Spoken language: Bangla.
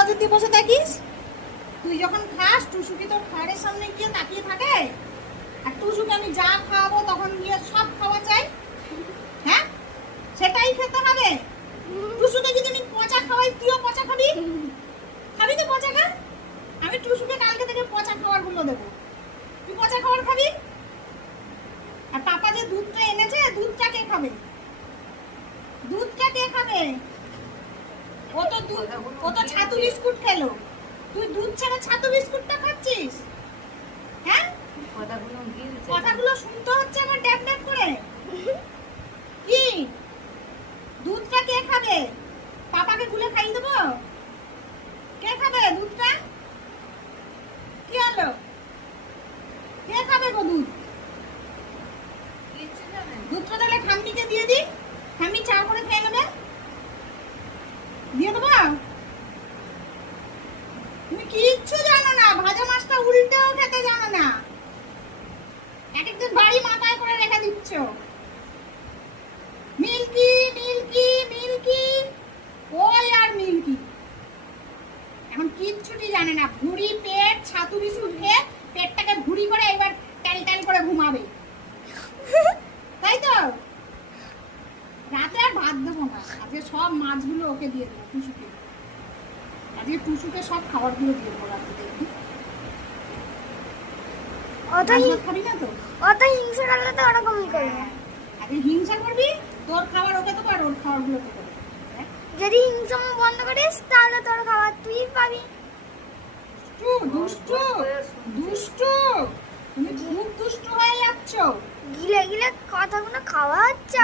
নজর দিয়ে বসে থাকিস? তুই যখন খাস টুসু কি তোর খাবারের সামনে গিয়ে তাকিয়ে থাকে? আর টুসুকে আমি যা খাওয়াবো তখন গিয়ে সব খাওয়া চাই? হ্যাঁ, সেটাই খেতে হবে। টুসুকে যদি আমি পচা খাওয়াই, তুইও পচা খাবি? খাবি তো পচা খা। আমি টুসুকে কালকে থেকে পচা খাবার গুলো দেবো, তুই পচা খাবার খাবি। আর পাপা যে দুধটা এনেছে, দুধটা কে খাবে? দুধটা কে খাবে? ও তো ছাতু বিস্কুট খেলো, তুই দুধ ছাড়া ছাতু বিস্কুটটা খাচ্ছিস? হ্যাঁ, কথাগুলো শুনতে হচ্ছে আমার ড্যাব ড্যাব করে। কি দুধটা কে খাবে? পাপাকে গুলে খাইয়ে দেবো? কে খাবে দুধটা? কি হলো, কে খাবে গো দুধ? দুধটা তাহলে ঠাম্মিকে দিয়ে দিই, ঠাম্মি চা করে খেয়ে নেবে। দিয়ে দেবো? তুমি কিচ্ছু জানো না, ভাজা মাছটা উল্টেও খেতে জানো না, এক একদিন বাড়ি মাথায় করে রেখে দিচ্ছ। মিল্কি মিল্কি মিল্কি, ওই আর মিল্কি এখন কিচ্ছুটি জানে না। ভুড়ি পেট, ছাতু বিস্কুট খেয়ে পেটটাকে ভুড়ি করে এবার টাল টাল করে ঘুমাবে, তাই তো? রাতে আর ভাত দেবো না, আজকে সব মাছগুলো ওকে দিয়ে দেবো, টুসুকে। আজকে টুসুকে সব খাবারগুলো দিয়ে দেবো রাতে। দেখবি খাবি না তো? অত হিংসা করলে তো ওরকমই করবে। আজকে হিংসা করবি, তোর খাবার ওকে দেবো আর ওর খাবারগুলো তোকে দেবো। যদি হিংসা বন্ধ করিস তাহলে তোর খাবার তুই পাবি। দুষ্টু দুষ্টু, তুমি খুব দুষ্টু হয়ে যাচ্ছ। গিলে গিলে কথাগুলো খাওয়া হচ্ছে।